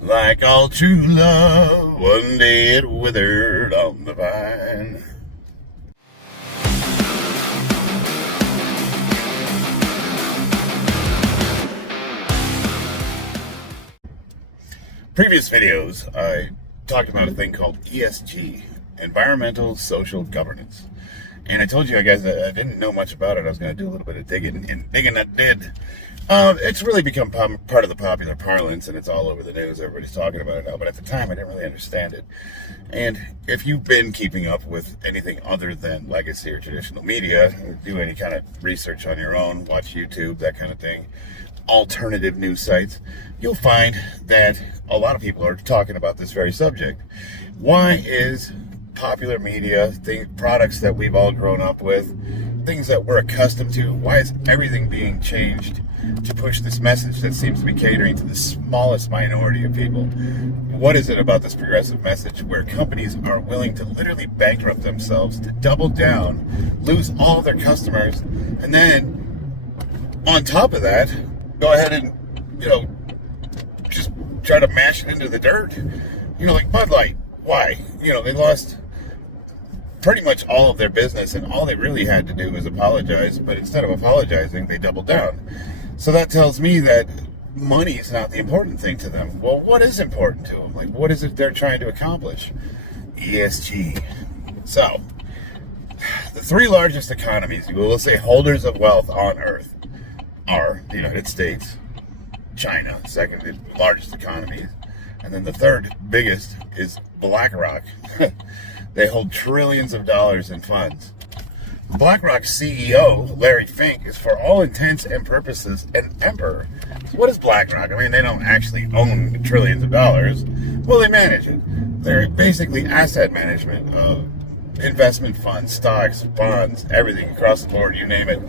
Like all true love, one day it withered on the vine. Previous videos, I talked about a thing called ESG, Environmental Social Governance. And I told you guys that I didn't know much about it. I was going to do a little bit of digging, and digging I did. It's really become part of the popular parlance, and it's all over the news. Everybody's talking about it now, but at the time I didn't really understand it. And if you've been keeping up with anything other than legacy or traditional media, do any kind of research on your own, watch YouTube, that kind of thing, alternative news sites, you'll find that a lot of people are talking about this very subject. Why is popular media, products that we've all grown up with, things that we're accustomed to, why is everything being changed to push this message that seems to be catering to the smallest minority of people? What is it about this progressive message where companies are willing to literally bankrupt themselves, to double down, lose all of their customers, and then on top of that, go ahead and, just try to mash it into the dirt? Like Bud Light. Why? They lost pretty much all of their business, and all they really had to do was apologize, but instead of apologizing, they doubled down. So that tells me that money is not the important thing to them. Well, what is important to them? Like, what is it they're trying to accomplish? ESG. So, the three largest economies, we'll say holders of wealth on Earth, are the United States, China, second largest economy, and then the third biggest is BlackRock. They hold trillions of dollars in funds. BlackRock's CEO, Larry Fink, is for all intents and purposes an emperor. So what is BlackRock? I mean, they don't actually own trillions of dollars. Well, they manage it. They're basically asset management, investment funds, stocks, bonds, everything across the board, you name it.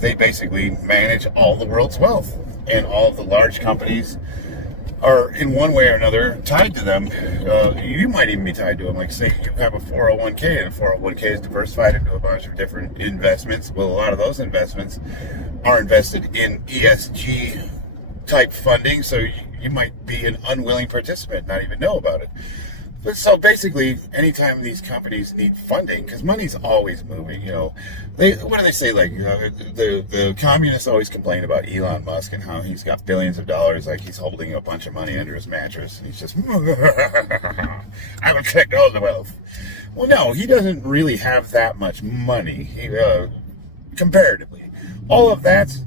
They basically manage all the world's wealth. And all of the large companies are in one way or another tied to them. You might even be tied to them. Like, say you have a 401k, and a 401k is diversified into a bunch of different investments. Well, a lot of those investments are invested in ESG type funding, so you might be an unwilling participant, not even know about it. But so basically, anytime these companies need funding, because money's always moving, what do they say? Like, the communists always complain about Elon Musk and how he's got billions of dollars, like he's holding a bunch of money under his mattress, and he's just, I will collect all the wealth. Well, no, he doesn't really have that much money, comparatively. All of that's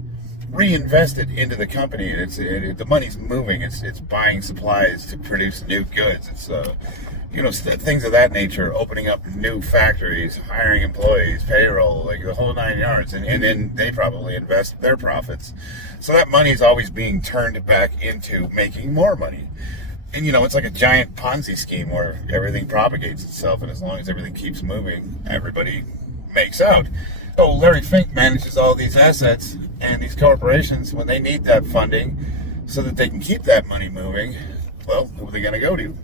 reinvested into the company, and the money's moving. It's buying supplies to produce new goods. It's things of that nature, opening up new factories, hiring employees, payroll, like the whole nine yards, and then they probably invest their profits. So that money is always being turned back into making more money. And it's like a giant Ponzi scheme where everything propagates itself, and as long as everything keeps moving, everybody makes out. So Larry Fink manages all these assets, and these corporations, when they need that funding so that they can keep that money moving, well, who are they going to go to?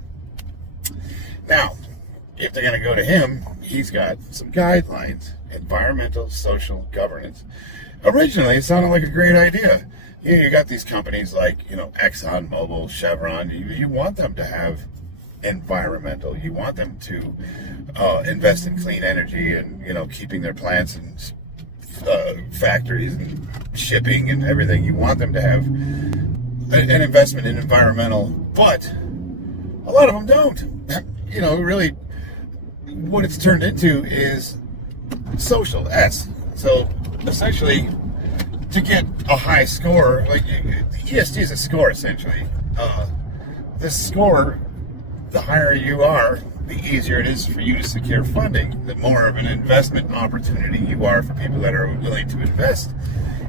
Now, if they're going to go to him, he's got some guidelines. Environmental social governance. Originally, it sounded like a great idea. You got these companies like, Exxon Mobil, Chevron. You want them to have environmental. You want them to invest in clean energy and, keeping their plants and factories and shipping and everything. You want them to have an investment in environmental, but a lot of them don't. Really, what it's turned into is social, S. So essentially, to get a high score, like the ESG is a score essentially. This score, the higher you are, the easier it is for you to secure funding, the more of an investment opportunity you are for people that are willing to invest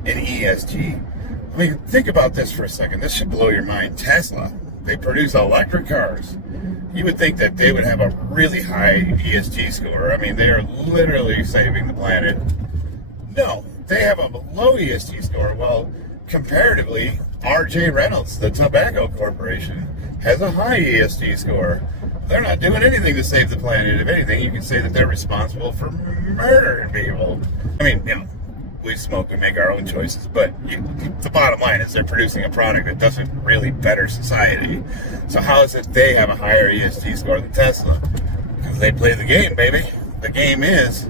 in ESG. I mean, think about this for a second. This should blow your mind. Tesla, they produce electric cars. You would think that they would have a really high ESG score. I mean, they are literally saving the planet. No, they have a low ESG score. Well, comparatively, R.J. Reynolds, the tobacco corporation, has a high ESG score. They're not doing anything to save the planet. If anything, you can say that they're responsible for murdering people. I mean, we smoke, we make our own choices. But the bottom line is they're producing a product that doesn't really better society. So how is it they have a higher ESG score than Tesla? Because they play the game, baby. The game is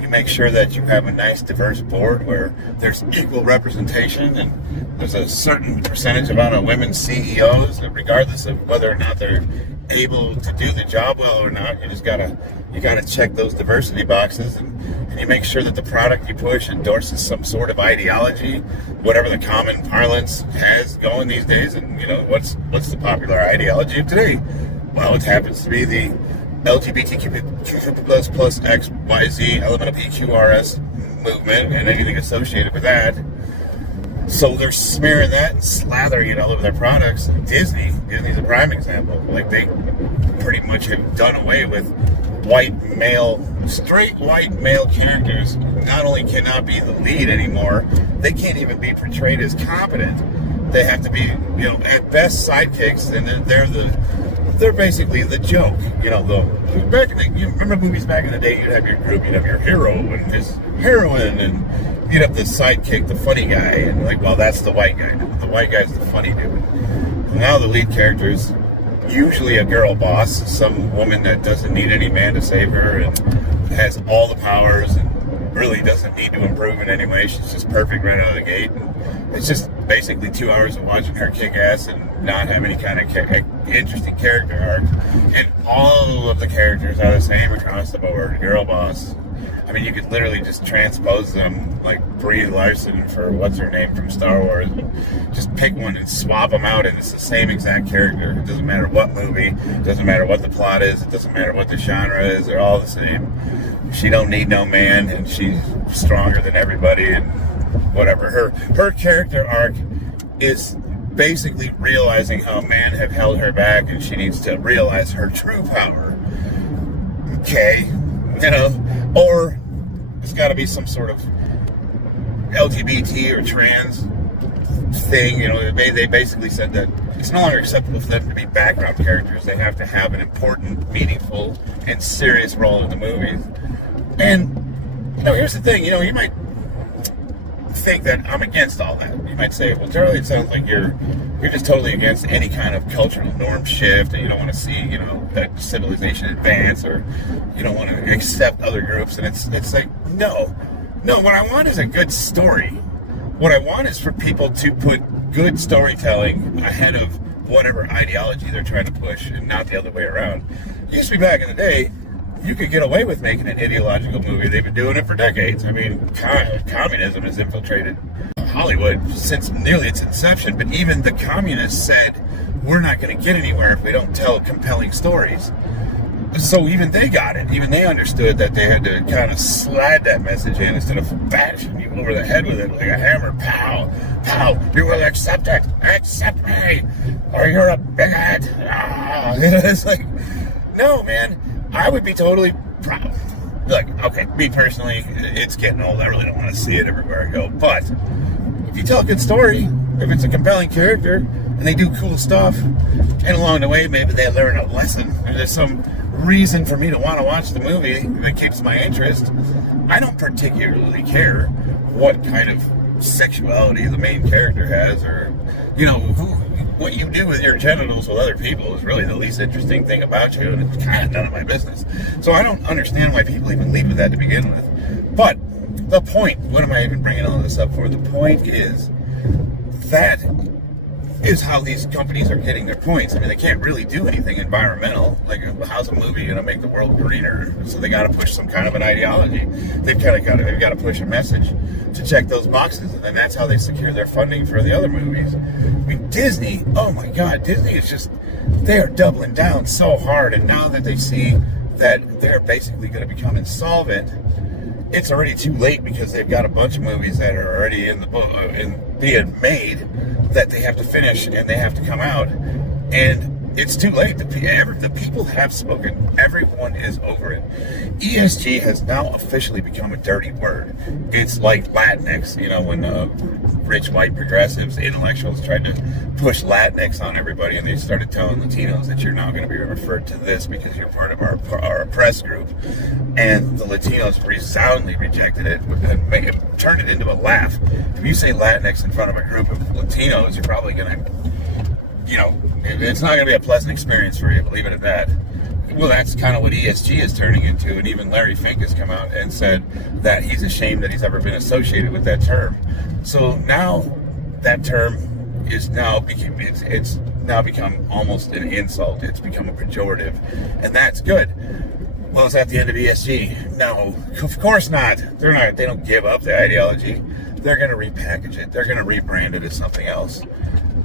you make sure that you have a nice diverse board where there's equal representation and there's a certain percentage amount of women CEOs, regardless of whether or not they're able to do the job well or not. You gotta check those diversity boxes, and you make sure that the product you push endorses some sort of ideology, whatever the common parlance has going these days. And what's the popular ideology of today? Well, it happens to be the LGBTQ plus XYZ LMNOPQRS movement and anything associated with that. So they're smearing that and slathering it all over their products. Disney's a prime example. Like, they pretty much have done away with straight white male characters. Not only cannot be the lead anymore, they can't even be portrayed as competent. They have to be, at best sidekicks, and they're basically the joke. You remember movies back in the day, you'd have your group, you'd have your hero and his heroine, and you'd have the sidekick, the funny guy, and that's the white guy. The white guy's the funny dude. Now the lead character's usually a girl boss, some woman that doesn't need any man to save her and has all the powers and really doesn't need to improve in any way. She's just perfect right out of the gate. And it's just basically 2 hours of watching her kick ass and not have any kind of interesting character arc. And all of the characters are the same across the board. Girl boss. I mean, you could literally just transpose them like Brie Larson for what's her name from Star Wars. Just pick one and swap them out, and it's the same exact character. It doesn't matter what movie, it doesn't matter what the plot is, it doesn't matter what the genre is. They're all the same. She don't need no man, and she's stronger than everybody, and whatever. Her character arc is basically realizing how men have held her back, and she needs to realize her true power. Okay. Or there's got to be some sort of LGBT or trans thing. They basically said that it's no longer acceptable for them to be background characters. They have to have an important, meaningful, and serious role in the movies. And, here's the thing. You might think that I'm against all that. You might say, well, Charlie, it sounds like you're just totally against any kind of cultural norm shift, and you don't want to see, that civilization advance, or you don't want to accept other groups. And it's like, no, what I want is a good story. What I want is for people to put good storytelling ahead of whatever ideology they're trying to push, and not the other way around. It used to be back in the day, you could get away with making an ideological movie. They've been doing it for decades. I mean, communism has infiltrated Hollywood since nearly its inception, but even the communists said, we're not going to get anywhere if we don't tell compelling stories. So even they got it. Even they understood that they had to kind of slide that message in instead of bashing you over the head with it like a hammer. Pow, pow, you will accept it. Accept me, or you're a bigot. It's like, no, man. I would be totally proud. Look, okay, me personally, it's getting old. I really don't want to see it everywhere I go. But if you tell a good story, if it's a compelling character, and they do cool stuff, and along the way, maybe they learn a lesson, and there's some reason for me to want to watch the movie that keeps my interest, I don't particularly care what kind of sexuality the main character has, or, what you do with your genitals with other people is really the least interesting thing about you, and it's kind of none of my business. So I don't understand why people even lead with that to begin with. But the point, what am I even bringing all this up for? The point is that is how these companies are getting their points. I mean, they can't really do anything environmental. Like, how's a movie going to make the world greener? So they got to push some kind of an ideology. They've got to push a message to check those boxes, and then that's how they secure their funding for the other movies. I mean, Disney, oh my God, Disney is just, they are doubling down so hard, and now that they see that they're basically going to become insolvent, it's already too late, because they've got a bunch of movies that are already in the book and being made that they have to finish and they have to come out. And it's too late. The people have spoken. Everyone is over it. ESG has now officially become a dirty word. It's like Latinx, when rich white progressives, intellectuals tried to push Latinx on everybody, and they started telling Latinos that you're now going to be referred to this because you're part of our oppressed group. And the Latinos resoundingly rejected it and turned it into a laugh. If you say Latinx in front of a group of Latinos, you're probably going to, it's not going to be a pleasant experience for you, but leave it at that. Well, that's kind of what ESG is turning into, and even Larry Fink has come out and said that he's ashamed that he's ever been associated with that term. So now that term is it's now become almost an insult. It's become a pejorative, and that's good. Well, is that the end of ESG? No, of course not. They don't give up the ideology. They're going to repackage it. They're going to rebrand it as something else.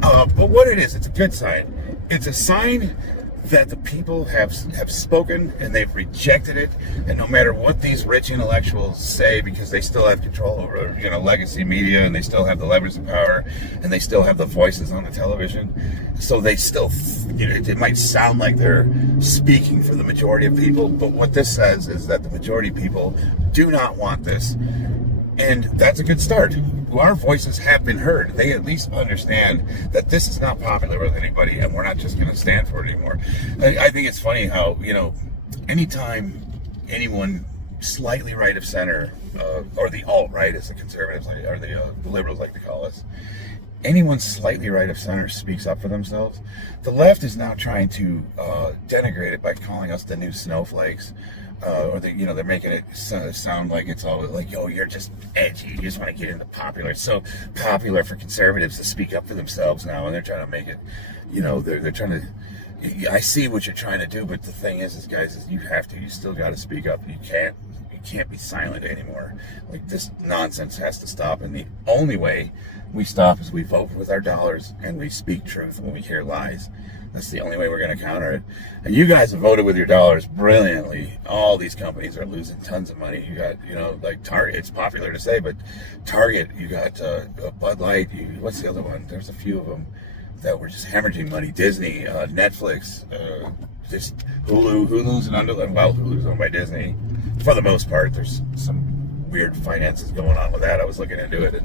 But what it is, it's a good sign. It's a sign that the people have spoken and they've rejected it. And no matter what these rich intellectuals say, because they still have control over, legacy media, and they still have the levers of power, and they still have the voices on the television. So they still, it might sound like they're speaking for the majority of people, but what this says is that the majority of people do not want this. And that's a good start. Our voices have been heard. They at least understand that this is not popular with anybody, and we're not just going to stand for it anymore. I think it's funny how, anytime anyone slightly right of center, or the alt-right, as the conservatives or the liberals like to call us, anyone slightly right of center speaks up for themselves, the left is now trying to denigrate it by calling us the new snowflakes. Or they're making it sound like it's all like, you're just edgy. You just want to get into popular. It's so popular for conservatives to speak up for themselves now, and they're trying to make it, they're trying to. I see what you're trying to do, but the thing is guys, you still got to speak up. You can't be silent anymore. Like, this nonsense has to stop, and the only way we stop is we vote with our dollars and we speak truth when we hear lies. That's the only way we're going to counter it. And you guys have voted with your dollars brilliantly. All these companies are losing tons of money. You got, like Target. It's popular to say, but Target, you got Bud Light. What's the other one? There's a few of them that were just hemorrhaging money. Disney, Netflix, just Hulu. Hulu's an underlying. Well, Hulu's owned by Disney. For the most part, there's some weird finances going on with that. I was looking into it.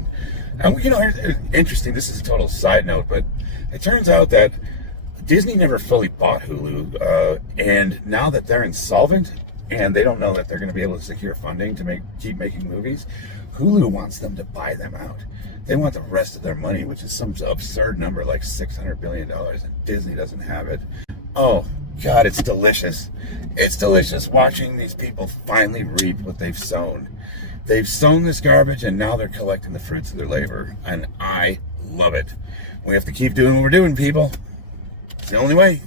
And interesting, this is a total side note, but it turns out that Disney never fully bought Hulu, and now that they're insolvent and they don't know that they're going to be able to secure funding to keep making movies, Hulu wants them to buy them out. They want the rest of their money, which is some absurd number like $600 billion, and Disney doesn't have it. Oh, God, it's delicious. It's delicious watching these people finally reap what they've sown. They've sown this garbage, and now they're collecting the fruits of their labor, and I love it. We have to keep doing what we're doing, people. It's the only way.